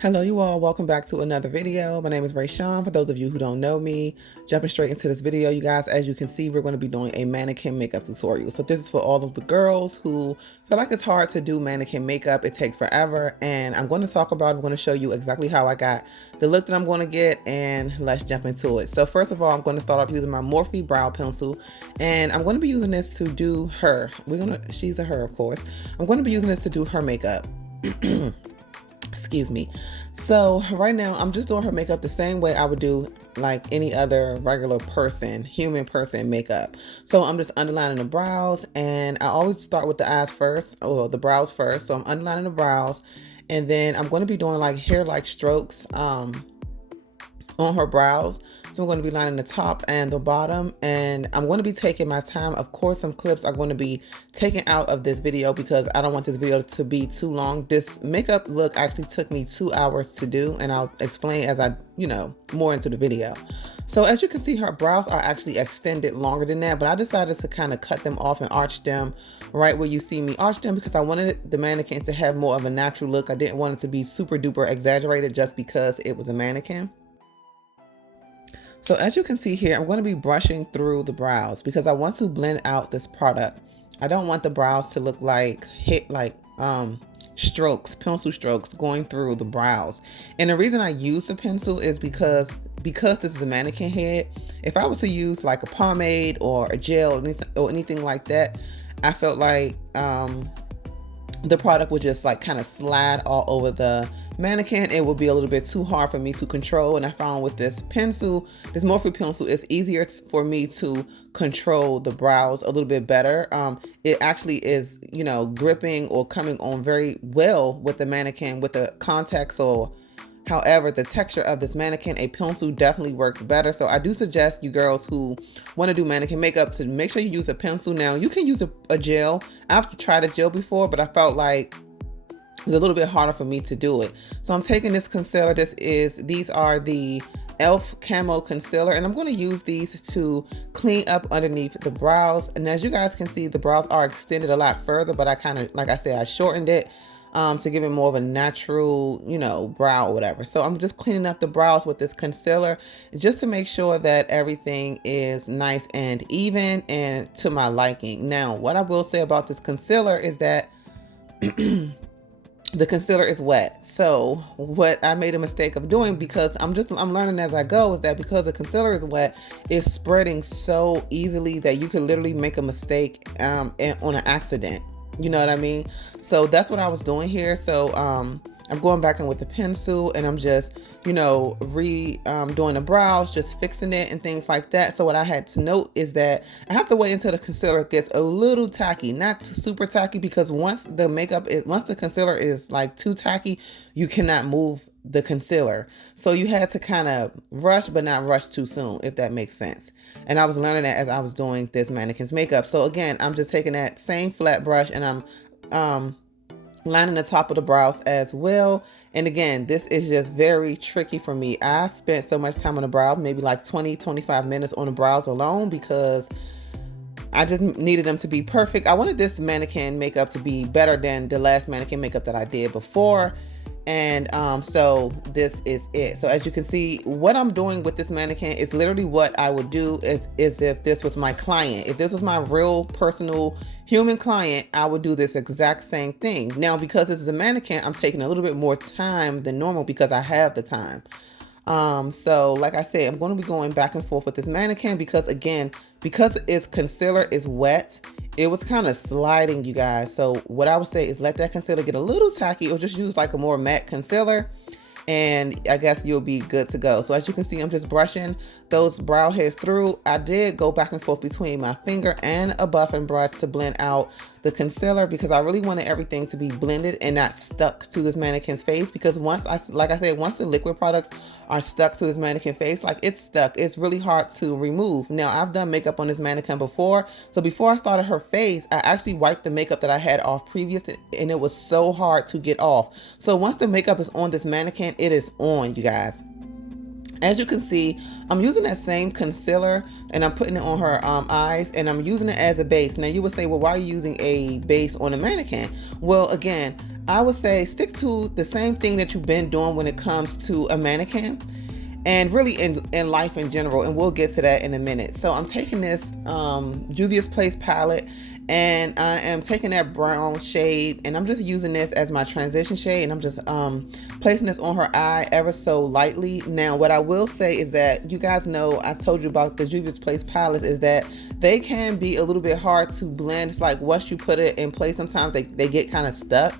Hello you all, welcome back to another video. My name is Rhinestones. For those of you who don't know me, jumping straight into this video, you guys, as you can see, we're going to be doing a mannequin makeup tutorial. So this is for all of the girls who feel like it's hard to do mannequin makeup. It takes forever, and I'm going to I'm going to show you exactly how I got the look that I'm going to get, and let's jump into it. So first of all, I'm going to start off using my Morphe brow pencil, and I'm going to be using this to do her. She's a her, of course. I'm going to be using this to do her makeup. Excuse me. So right now I'm just doing her makeup the same way I would do like any other regular person, human person makeup. So I'm just underlining the brows, and I always start with the eyes first, or the brows first. So I'm underlining the brows, and then I'm going to be doing like hair-like strokes on her brows. So I'm going to be lining the top and the bottom, and I'm going to be taking my time. Of course, some clips are going to be taken out of this video because I don't want this video to be too long. This makeup look actually took me 2 hours to do, and I'll explain as I, more into the video. So as you can see, her brows are actually extended longer than that, but I decided to kind of cut them off and arch them right where you see me arch them because I wanted the mannequin to have more of a natural look. I didn't want it to be super duper exaggerated just because it was a mannequin. So as you can see here, I'm going to be brushing through the brows because I want to blend out this product. I don't want the brows to look like strokes, pencil strokes going through the brows. And the reason I use the pencil is because this is a mannequin head. If I was to use like a pomade or a gel or anything like that, I felt like the product would just like kind of slide all over the mannequin. It would be a little bit too hard for me to control, and I found with this pencil, this Morphe pencil, it's easier for me to control the brows a little bit better. It actually is, gripping or coming on very well with the mannequin with the contacts, or however the texture of this mannequin, a pencil definitely works better. So I do suggest you girls who want to do mannequin makeup to make sure you use a pencil. Now you can use a gel. I've tried a gel before, but I felt like it was a little bit harder for me to do it. So I'm taking this concealer. These are the e.l.f. Camo Concealer, and I'm going to use these to clean up underneath the brows. And as you guys can see, the brows are extended a lot further, but I kind of, like I said, I shortened it to give it more of a natural, brow or whatever. So I'm just cleaning up the brows with this concealer just to make sure that everything is nice and even and to my liking. Now, what I will say about this concealer is that the concealer is wet. So what I made a mistake of doing, because I'm learning as I go, is that because the concealer is wet, it's spreading so easily that you could literally make a mistake on an accident. You know what I mean? So that's what I was doing here. So I'm going back in with the pencil, and I'm just, doing the brows, just fixing it and things like that. So what I had to note is that I have to wait until the concealer gets a little tacky, not super tacky, because once the concealer is like too tacky, you cannot move the concealer. So you had to kind of rush, but not rush too soon, if that makes sense. And I was learning that as I was doing this mannequin's makeup. So again, I'm just taking that same flat brush, and I'm lining the top of the brows as well. And again, this is just very tricky for me. I spent so much time on the brows, maybe like 20-25 minutes on the brows alone, because I just needed them to be perfect. I wanted this mannequin makeup to be better than the last mannequin makeup that I did before. And so this is it. So as you can see, what I'm doing with this mannequin is literally what I would do is if this was my client. If this was my real personal human client, I would do this exact same thing. Now, because this is a mannequin, I'm taking a little bit more time than normal because I have the time. So like I said, I'm going to be going back and forth with this mannequin because its concealer is wet, it was kind of sliding, you guys. So what I would say is let that concealer get a little tacky, or just use like a more matte concealer, and I guess you'll be good to go. So as you can see, I'm just brushing those brow hairs through. I did go back and forth between my finger and a buffing brush to blend out the concealer because I really wanted everything to be blended and not stuck to this mannequin's face, because once the liquid products are stuck to this mannequin face, like it's stuck, it's really hard to remove. Now, I've done makeup on this mannequin before, so before I started her face, I actually wiped the makeup that I had off previous, and it was so hard to get off. So once the makeup is on this mannequin, it is on, you guys. As you can see, I'm using that same concealer and I'm putting it on her eyes, and I'm using it as a base. Now you would say, well, why are you using a base on a mannequin? Well, again, I would say stick to the same thing that you've been doing when it comes to a mannequin, and really in life in general, and we'll get to that in a minute. So I'm taking this Juvia's Place palette, and I am taking that brown shade, and I'm just using this as my transition shade, and I'm just placing this on her eye ever so lightly. Now what I will say is that, you guys know I told you about the Juvia's Place palettes, is that they can be a little bit hard to blend. It's like once you put it in place, sometimes they get kind of stuck.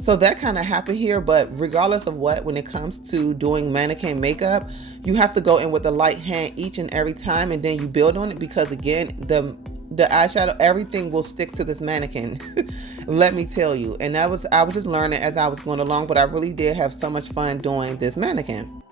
So that kind of happened here, but regardless of what, when it comes to doing mannequin makeup, you have to go in with a light hand each and every time, and then you build on it, because again, the eyeshadow, everything will stick to this mannequin. Let me tell you. And I was just learning as I was going along, but I really did have so much fun doing this mannequin.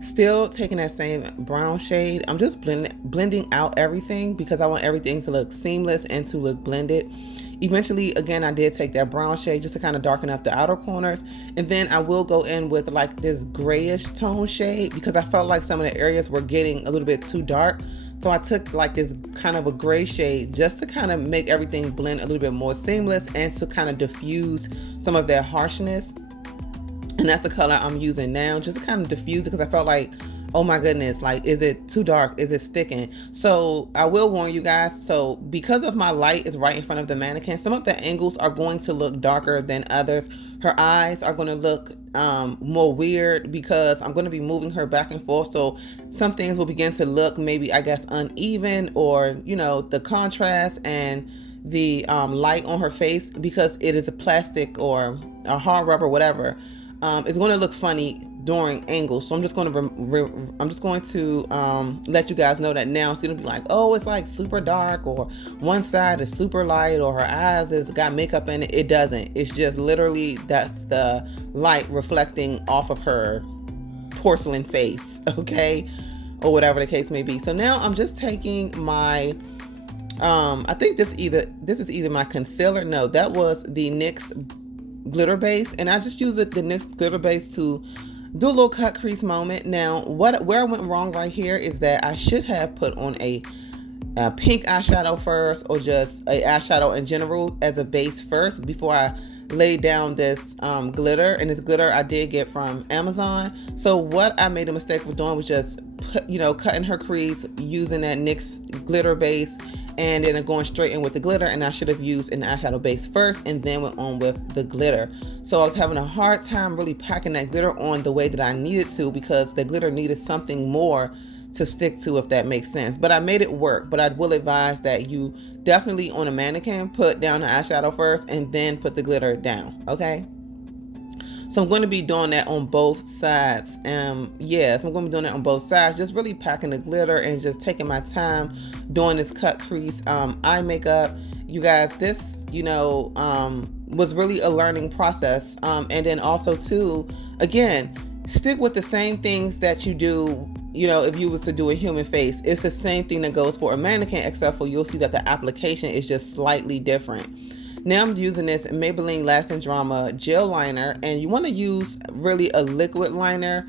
Still taking that same brown shade, I'm just blending out everything, because I want everything to look seamless and to look blended. Eventually, again, I did take that brown shade just to kind of darken up the outer corners, and then I will go in with like this grayish tone shade, because I felt like some of the areas were getting a little bit too dark. So I took like this kind of a gray shade just to kind of make everything blend a little bit more seamless, and to kind of diffuse some of that harshness. And that's the color I'm using now, just to kind of diffuse it, because I felt like, oh my goodness, like, is it too dark? Is it sticking? So I will warn you guys, so because of my light is right in front of the mannequin, some of the angles are going to look darker than others. Her eyes are going to look more weird, because I'm going to be moving her back and forth. So some things will begin to look maybe, I guess, uneven, or, you know, the contrast and the light on her face, because it is a plastic or a hard rubber, whatever. It's going to look funny during angles. So I'm just going to let you guys know that now, so you don't be like, oh, it's like super dark, or one side is super light, or her eyes has got makeup in it. It doesn't. It's just literally that's the light reflecting off of her porcelain face, okay, or whatever the case may be. So now I'm just taking my I think this is either my concealer. No, that was the NYX glitter base, and I just use the NYX glitter base to do a little cut crease moment. Now where I went wrong right here is that I should have put on a pink eyeshadow first, or just a eyeshadow in general as a base first, before I laid down this glitter. And this glitter I did get from Amazon. So what I made a mistake with doing was just cutting her crease using that NYX glitter base, and then going straight in with the glitter. And I should have used an eyeshadow base first and then went on with the glitter. So I was having a hard time really packing that glitter on the way that I needed to, because the glitter needed something more to stick to, if that makes sense. But I made it work. But I will advise that you definitely, on a mannequin, put down the eyeshadow first and then put the glitter down, okay? So I'm going to be doing that on both sides. So I'm going to be doing that on both sides, just really packing the glitter and just taking my time doing this cut crease eye makeup. You guys, this, was really a learning process. And then also too, again, stick with the same things that you do. If you was to do a human face, it's the same thing that goes for a mannequin, except for you'll see that the application is just slightly different. Now I'm using this Maybelline Lasting Drama gel liner, and you want to use really a liquid liner,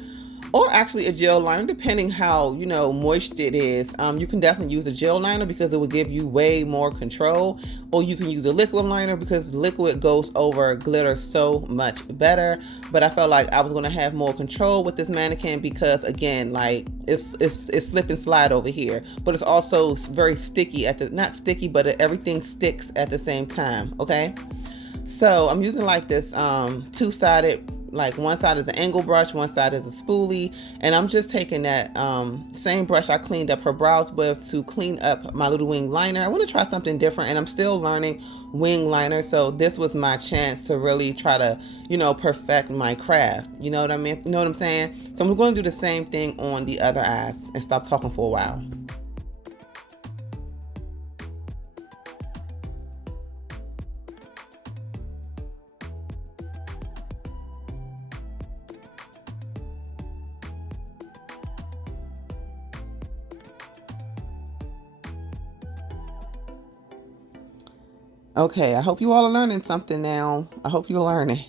or actually a gel liner, depending how moist it is. You can definitely use a gel liner, because it will give you way more control, or you can use a liquid liner, because liquid goes over glitter so much better. But I felt like I was going to have more control with this mannequin, because again, like it's slip and slide over here, but it's also very sticky not sticky, but everything sticks at the same time. Okay, so I'm using like this two-sided, like one side is an angle brush, one side is a spoolie, and I'm just taking that same brush I cleaned up her brows with to clean up my little wing liner. I want to try something different, and I'm still learning wing liner, so this was my chance to really try to perfect my craft. You know what I mean? You know what I'm saying? So I'm going to do the same thing on the other eyes and stop talking for a while. Okay, I hope you all are learning something now. I hope you're learning.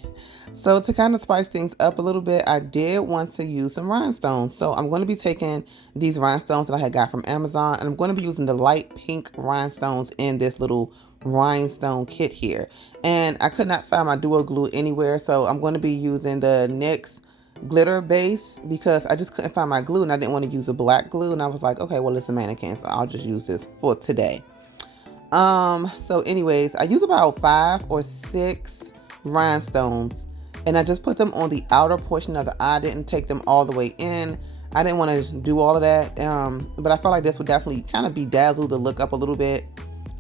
So to kind of spice things up a little bit, I did want to use some rhinestones. So I'm going to be taking these rhinestones that I had got from Amazon, and I'm going to be using the light pink rhinestones in this little rhinestone kit here. And I could not find my duo glue anywhere, so I'm going to be using the NYX glitter base because I just couldn't find my glue and I didn't want to use a black glue. And I was like, okay, well, it's a mannequin, so I'll just use this for today. So anyways, I use about 5 or 6 rhinestones and I just put them on the outer portion of the eye. I didn't take them all the way in. I didn't want to do all of that. But I felt like this would definitely kind of bedazzle the look up a little bit.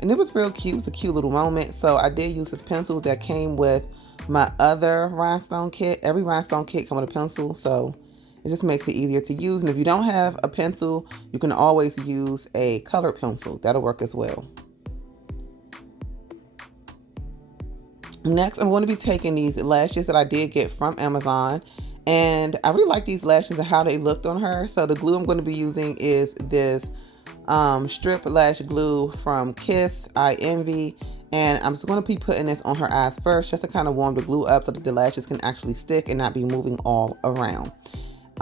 And it was real cute. It was a cute little moment. So I did use this pencil that came with my other rhinestone kit. Every rhinestone kit comes with a pencil, so it just makes it easier to use. And if you don't have a pencil, you can always use a colored pencil. That'll work as well. Next, I'm going to be taking these lashes that I did get from Amazon. And I really like these lashes and how they looked on her. So the glue I'm going to be using is this strip lash glue from Kiss I Envy. And I'm just going to be putting this on her eyes first just to kind of warm the glue up so that the lashes can actually stick and not be moving all around.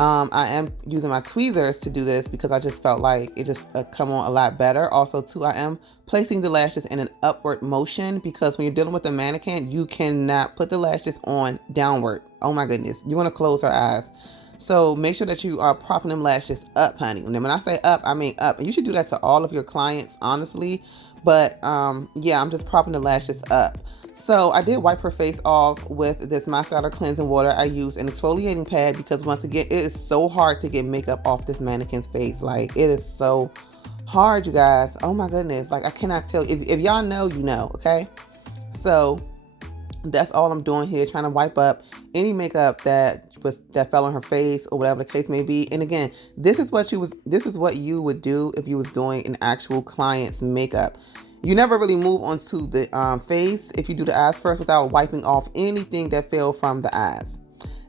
I am using my tweezers to do this because I just felt like it just come on a lot better. Also, too, I am placing the lashes in an upward motion because when you're dealing with a mannequin, you cannot put the lashes on downward. Oh my goodness. You want to close her eyes. So make sure that you are propping them lashes up, honey. And then when I say up, I mean up. And you should do that to all of your clients, honestly. But yeah, I'm just propping the lashes up. So I did wipe her face off with this micellar cleansing water. I used an exfoliating pad because once again, it is so hard to get makeup off this mannequin's face. Like, it is so hard, you guys. Oh my goodness. Like, I cannot tell. If y'all know, you know, okay? So that's all I'm doing here, trying to wipe up any makeup that fell on her face or whatever the case may be. And again, this is what you would do if you was doing an actual client's makeup. You never really move onto the face if you do the eyes first without wiping off anything that fell from the eyes.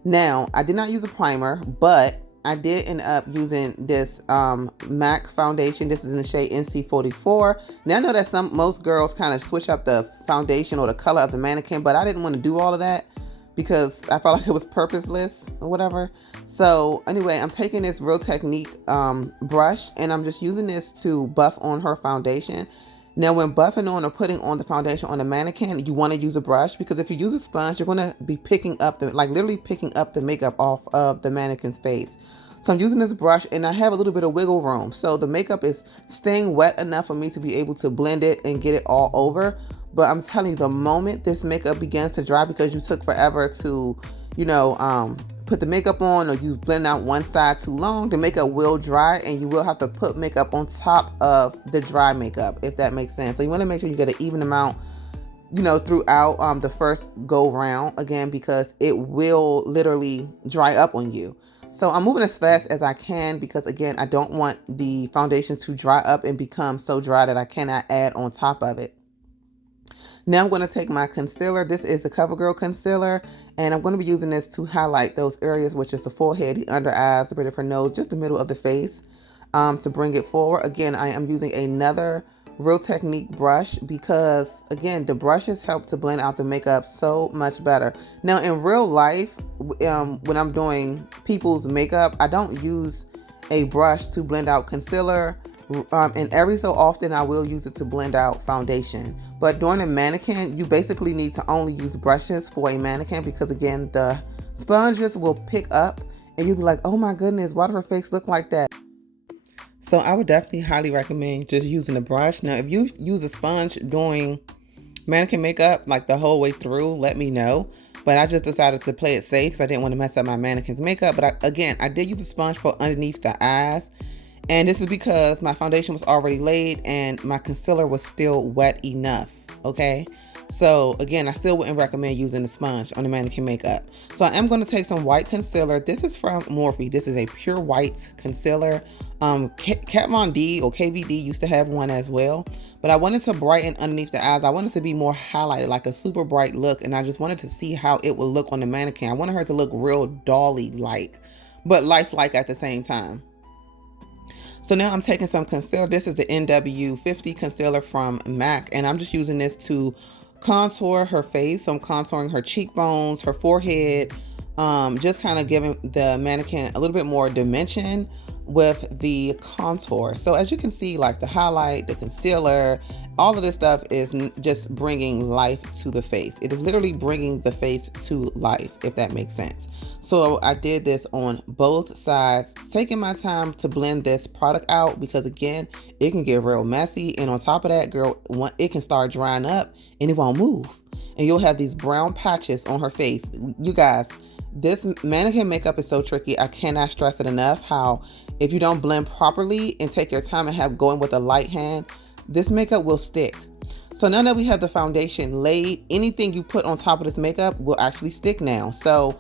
Now, I did not use a primer, but I did end up using this MAC foundation. This is in the shade NC44. Now, I know that most girls kind of switch up the foundation or the color of the mannequin, but I didn't want to do all of that because I felt like it was purposeless or whatever. So anyway, I'm taking this Real Technique brush and I'm just using this to buff on her foundation. Now, when buffing on or putting on the foundation on the mannequin, you want to use a brush because if you use a sponge, you're going to be picking up literally picking up the makeup off of the mannequin's face. So I'm using this brush and I have a little bit of wiggle room. So the makeup is staying wet enough for me to be able to blend it and get it all over. But I'm telling you, the moment this makeup begins to dry because you took forever to, put the makeup on or you blend out one side too long, the makeup will dry and you will have to put makeup on top of the dry makeup, if that makes sense. So you want to make sure you get an even amount, throughout the first go round, again, because it will literally dry up on you. So I'm moving as fast as I can because, again, I don't want the foundation to dry up and become so dry that I cannot add on top of it. Now I'm going to take my concealer. This is the CoverGirl concealer, and I'm going to be using this to highlight those areas, which is the forehead, the under eyes, the bridge of her nose, just the middle of the face, to bring it forward. Again, I am using another Real Technique brush because, again, the brushes help to blend out the makeup so much better. Now, in real life, when I'm doing people's makeup, I don't use a brush to blend out concealer. And every so often I will use it to blend out foundation. But during a mannequin, you basically need to only use brushes for a mannequin because, again, the sponges will pick up and you'll be like, oh my goodness, why does her face look like that? So I would definitely highly recommend just using a brush. Now, if you use a sponge doing mannequin makeup like the whole way through, let me know. But I just decided to play it safe because I didn't want to mess up my mannequin's makeup. But I did use a sponge for underneath the eyes. And this is because my foundation was already laid and my concealer was still wet enough, okay? So again, I still wouldn't recommend using the sponge on the mannequin makeup. So I am going to take some white concealer. This is from Morphe. This is a pure white concealer. Kat Von D or KVD used to have one as well. But I wanted to brighten underneath the eyes. I wanted to be more highlighted, like a super bright look. And I just wanted to see how it would look on the mannequin. I wanted her to look real dolly-like, but lifelike at the same time. So now I'm taking some concealer. This is the NW50 concealer from MAC, and I'm just using this to contour her face. So I'm contouring her cheekbones, her forehead, just kind of giving the mannequin a little bit more dimension with the contour. So as you can see, like the highlight, the concealer, all of this stuff is just bringing life to the face. It is literally bringing the face to life, if that makes sense. So I did this on both sides, taking my time to blend this product out because again, it can get real messy. And on top of that, girl, it can start drying up and it won't move. And you'll have these brown patches on her face. You guys, this mannequin makeup is so tricky. I cannot stress it enough how if you don't blend properly and take your time and have going with a light hand, this makeup will stick. So now that we have the foundation laid, anything you put on top of this makeup will actually stick now. So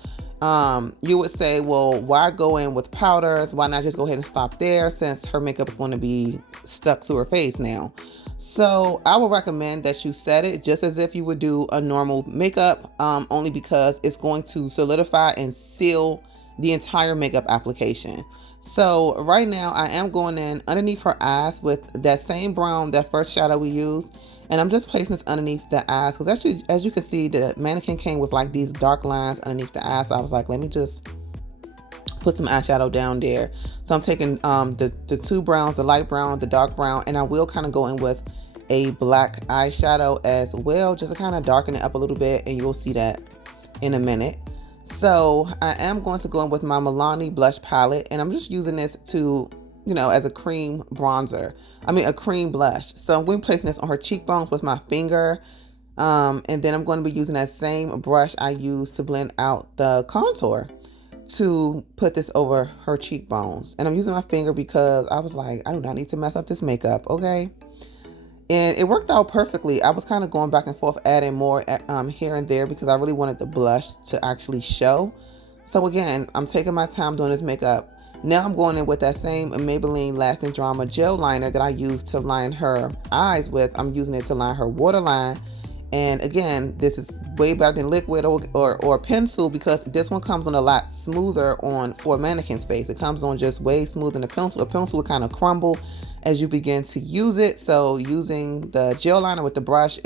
you would say, well, why go in with powders? Why not just go ahead and stop there since her makeup is going to be stuck to her face now? So I would recommend that you set it just as if you would do a normal makeup, only because it's going to solidify and seal the entire makeup application. So right now I am going in underneath her eyes with that same brown, that first shadow we used. And I'm just placing this underneath the eyes because actually, as you can see, the mannequin came with like these dark lines underneath the eyes. So I was like, let me just put some eyeshadow down there. So I'm taking the two browns, the light brown, the dark brown, and I will kind of go in with a black eyeshadow as well, just to kind of darken it up a little bit, and you'll see that in a minute. So I am going to go in with my Maybelline blush palette, and I'm just using this to, you know, as a cream bronzer. I mean, a cream blush. So I'm going to be placing this on her cheekbones with my finger. And then I'm going to be using that same brush I used to blend out the contour to put this over her cheekbones. And I'm using my finger because I was like, I do not need to mess up this makeup, okay? And it worked out perfectly. I was kind of going back and forth, adding more here and there because I really wanted the blush to actually show. So again, I'm taking my time doing this makeup. Now I'm going in with that same Maybelline Lasting Drama gel liner that I used to line her eyes with. I'm using it to line her waterline. And again, this is way better than liquid or pencil because this one comes on a lot smoother for a mannequin's face. It comes on just way smoother than a pencil. A pencil would kind of crumble as you begin to use it. So using the gel liner with the brush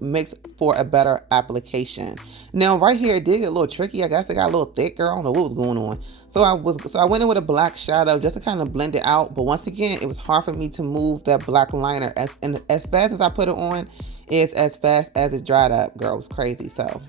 makes for a better application. Now right here, it did get a little tricky. I guess it got a little thick, girl. I don't know what was going on. So I went in with a black shadow just to kind of blend it out. But once again, it was hard for me to move that black liner as fast as I put it on. Is as fast as it dried up, girl. It was crazy. So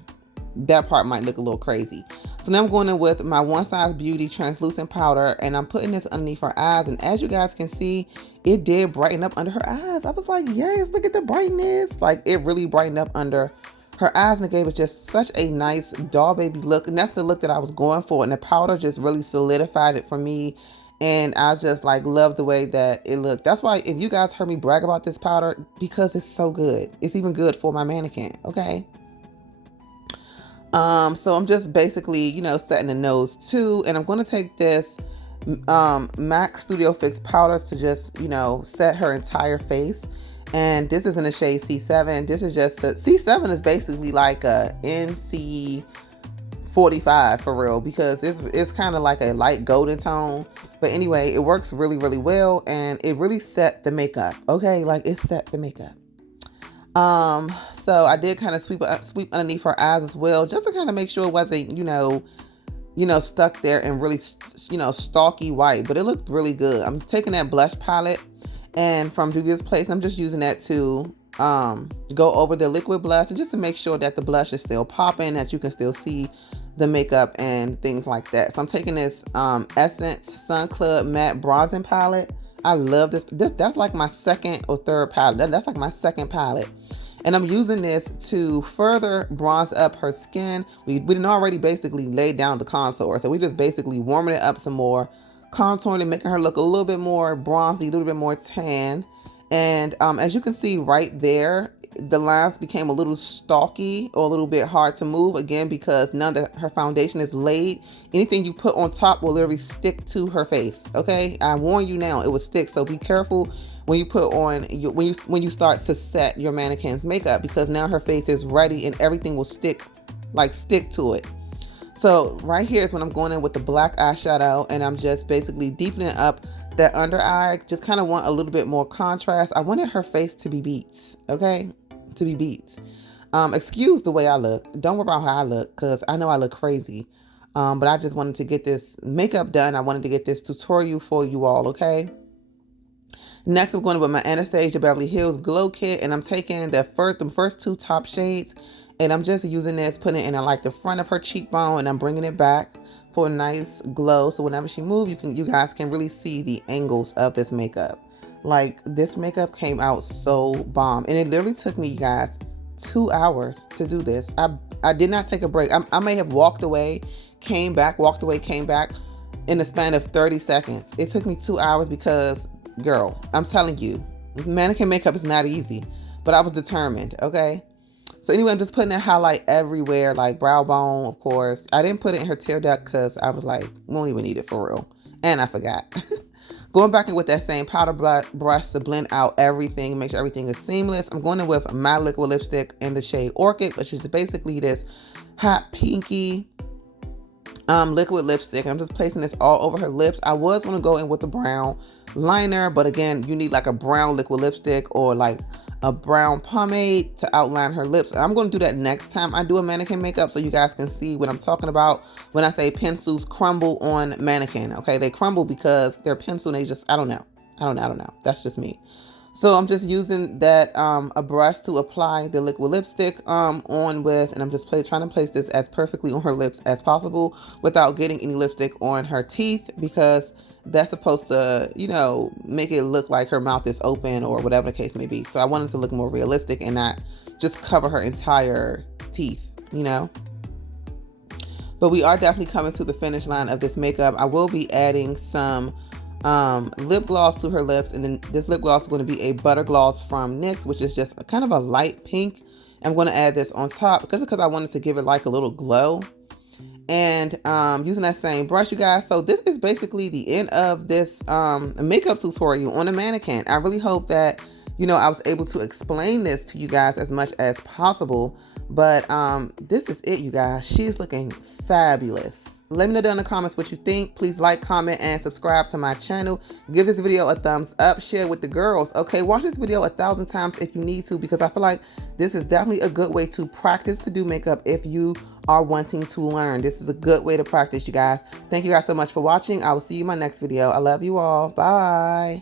that part might look a little crazy. So now I'm going in with my One Size Beauty translucent powder, and I'm putting this underneath her eyes. And as you guys can see, it did brighten up under her eyes. I was like, yes, look at the brightness. Like it really brightened up under her eyes and it gave it just such a nice doll baby look. And that's the look that I was going for. And the powder just really solidified it for me. And I just like love the way that it looked. That's why if you guys heard me brag about this powder, because it's so good. It's even good for my mannequin, okay? So I'm just basically, you know, setting the nose too. And I'm going to take this MAC Studio Fix powder to just, you know, set her entire face. And this is in the shade C7. This is just C7 is basically like a NC 45 for real, because it's kind of like a light golden tone. But anyway, it works really, really well, and it really set the makeup. Okay, like it set the makeup. So I did kind of sweep underneath her eyes as well, just to kind of make sure it wasn't, you know, stuck there and really, you know, stalky white. But it looked really good. I'm taking that blush palette, and from Juvia's Place, I'm just using that to go over the liquid blush, and just to make sure that the blush is still popping, that you can still see the makeup and things like that. So I'm taking this Essence Sun Club Matte Bronzing Palette. I love this. That's like my second or third palette. That's like my second palette. And I'm using this to further bronze up her skin. We didn't already basically lay down the contour. So we just basically warming it up some more, contouring and making her look a little bit more bronzy, a little bit more tan. And as you can see right there, the lines became a little stalky or a little bit hard to move, again because now that her foundation is laid, anything you put on top will literally stick to her face. Okay, I warn you now, it will stick. So be careful when you put on when you start to set your mannequin's makeup, because now her face is ready and everything will stick to it. So right here is when I'm going in with the black eyeshadow, and I'm just basically deepening up that under eye. Just kind of want a little bit more contrast. I wanted her face to be beats, okay? To be beats. Excuse the way I look. Don't worry about how I look, because I know I look crazy. But I just wanted to get this makeup done. I wanted to get this tutorial for you all, okay? Next, I'm going with my Anastasia Beverly Hills Glow Kit, and I'm taking the first two top shades, and I'm just using this, putting it in like the front of her cheekbone, and I'm bringing it back for a nice glow. So whenever she moves, you guys can really see the angles of this makeup. Like, this makeup came out so bomb, and it literally took me, you guys, 2 hours to do this. I did not take a break. I may have walked away, came back, walked away, came back in the span of 30 seconds. It took me 2 hours because, girl, I'm telling you, mannequin makeup is not easy, but I was determined, okay? So anyway, I'm just putting that highlight everywhere, like brow bone, of course. I didn't put it in her tear duct because I was like, we won't even need it for real. And I forgot. Going back in with that same powder brush to blend out everything, make sure everything is seamless. I'm going in with my liquid lipstick in the shade Orchid, which is basically this hot pinky liquid lipstick. I'm just placing this all over her lips. I was going to go in with a brown liner, but again, you need like a brown liquid lipstick or like a brown pomade to outline her lips. I'm going to do that next time I do a mannequin makeup, so you guys can see what I'm talking about when I say pencils crumble on mannequin. Okay, they crumble because they're pencil and they just, I don't know. That's just me. So I'm just using that a brush to apply the liquid lipstick on with, and I'm just trying to place this as perfectly on her lips as possible without getting any lipstick on her teeth, because that's supposed to, you know, make it look like her mouth is open or whatever the case may be. So I wanted to look more realistic and not just cover her entire teeth, you know. But we are definitely coming to the finish line of this makeup. I will be adding some lip gloss to her lips, and then this lip gloss is going to be a butter gloss from NYX, which is just kind of a light pink. I'm going to add this on top because I wanted to give it like a little glow, and using that same brush, you guys. So this is basically the end of this makeup tutorial on a mannequin. I really hope that, you know, I was able to explain this to you guys as much as possible, but this is it, you guys. She's looking fabulous. Let me know down in the comments what you think. Please like, comment, and subscribe to my channel. Give this video a thumbs up, share with the girls. Okay, watch this video 1,000 times if you need to, because I feel like this is definitely a good way to practice to do makeup if you are wanting to learn. This is a good way to practice, you guys. Thank you guys so much for watching. I will see you in my next video. I love you all. Bye.